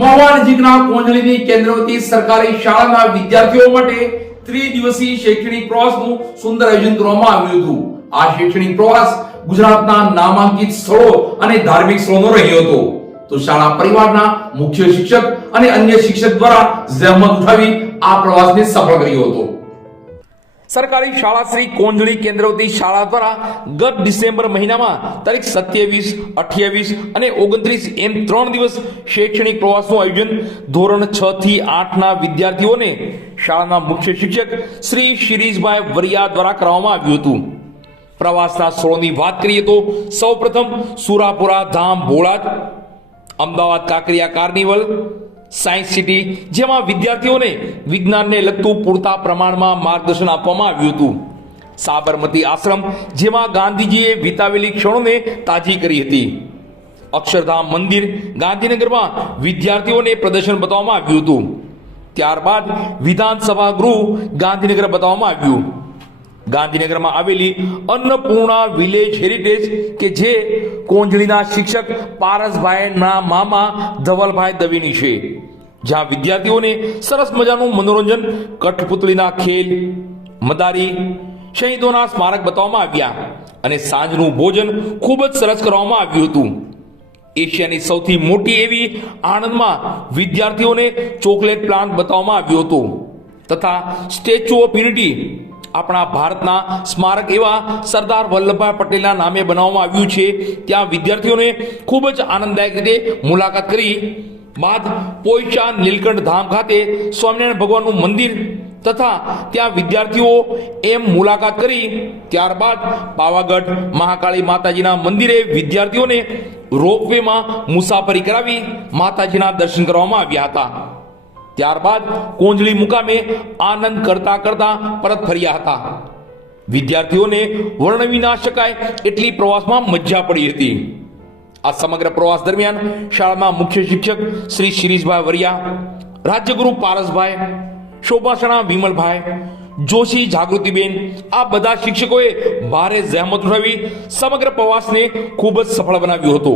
મહુવા નજીકના કોંજળીની કેન્દ્રવતી સરકારી શાળાના વિદ્યાર્થીઓ માટે ત્રિદિવસીય શૈક્ષણિક પ્રવાસનું સુંદર આયોજન કરવામાં આવ્યું હતું। આ શૈક્ષણિક પ્રવાસ ગુજરાતના નામાંકિત સ્થળો અને ધાર્મિક સ્થળોનો રહ્યો હતો। તો શાળા પરિવારના મુખ્ય શિક્ષક અને અન્ય શિક્ષક દ્વારા જહેમત ઉઠાવી આ પ્રવાસને સફળ કર્યો હતો। સરકારી શાળા શ્રી કોંજળી કેન્દ્રવતી શાળા દ્વારા ગત ડિસેમ્બર મહિનામાં તારીખ 27, 28 અને 29 એમ 3 દિવસ શૈક્ષણિક પ્રવાસનું આયોજન ધોરણ 6 થી 8 ના વિદ્યાર્થીઓને શાળાના મુખ્ય શિક્ષક શ્રી શિરીષભાઈ વરિયા દ્વારા કરવામાં આવ્યું હતું। પ્રવાસના સ્થળોની વાત કરીએ તો સૌપ્રથમ Surapura Dham Bholad, Ahmedabad Kankaria carnival, science city, જેમાં વિદ્યાર્થીઓને વિજ્ઞાનને લગતું પૂરતા પ્રમાણમાં માર્ગદર્શન આપવામાં આવ્યું હતું। સાબરમતી આશ્રમ, જેમાં ગાંધીજીએ વિતાવેલી ક્ષણોને તાજી કરી હતી। અક્ષરધામ મંદિર ગાંધીનગરમાં વિદ્યાર્થીઓને પ્રદર્શન બતાવવામાં આવ્યું હતું। ત્યારબાદ વિધાનસભા ગૃહ ગાંધીનગર બતાવવામાં આવ્યું। ગાંધીનગરમાં આવેલી અન્નપૂર્ણા વિલેજ હેરિટેજ કે જે કોંજળીના શિક્ષક પારસભાઈના મામા ધવલભાઈ દવીની છે, જ્યાં વિદ્યાર્થીઓને સરસ મજાનું મનોરંજન, કઠપુતળીના ખેલ, મદારી, શહીદોના સ્મારક બતાવવામાં આવ્યા અને સાંજનું ભોજન ખૂબ જ સરસ કરવામાં આવ્યું હતું। એશિયાની સૌથી મોટી એવી આણંદમાં વિદ્યાર્થીઓને ચોકલેટ પ્લાન્ટ બતાવવામાં આવ્યો હતો તથા સ્ટેચ્યુ ઓફ યુનિટી, આપણા ભારતના સ્મારક એવા સરદાર વલ્લભભાઈ પટેલના નામે બનાવવામાં આવ્યું છે, ત્યાં વિદ્યાર્થીઓને ખૂબ જ આનંદદાયક રીતે મુલાકાત કરી બાદ પોઈચા નીલકંઠ ધામ ખાતે સ્વામિનારાયણ ભગવાનનું મંદિર તથા ત્યાં વિદ્યાર્થીઓ એમ મુલાકાત કરી ત્યારબાદ પાવાગઢ મહાકાળી માતાજીના મંદિરે વિદ્યાર્થીઓને રોપવેમાં મુસાફરી કરાવી માતાજીના દર્શન કરવામાં આવ્યા હતા। ત્યારબાદ કોંજળી મુકામે આનંદ કરતા કરતા પરત ફર્યા હતા। વિદ્યાર્થીઓને વર્ણવી ના શકાય એટલી પ્રવાસમાં મજા પડી હતી। આ સમગ્ર પ્રવાસ દરમિયાન શાળાના મુખ્ય શિક્ષક શ્રી શિરીષભાઈ વરિયા, રાજ્યગુરુ પારસભાઈ, શોભાસણા વિમલભાઈ, જોશી જાગૃતિબેન, આ બધા શિક્ષકોએ ભારે જહેમત ઉઠાવી સમગ્ર પ્રવાસને ખૂબ જ સફળ બનાવ્યો હતો।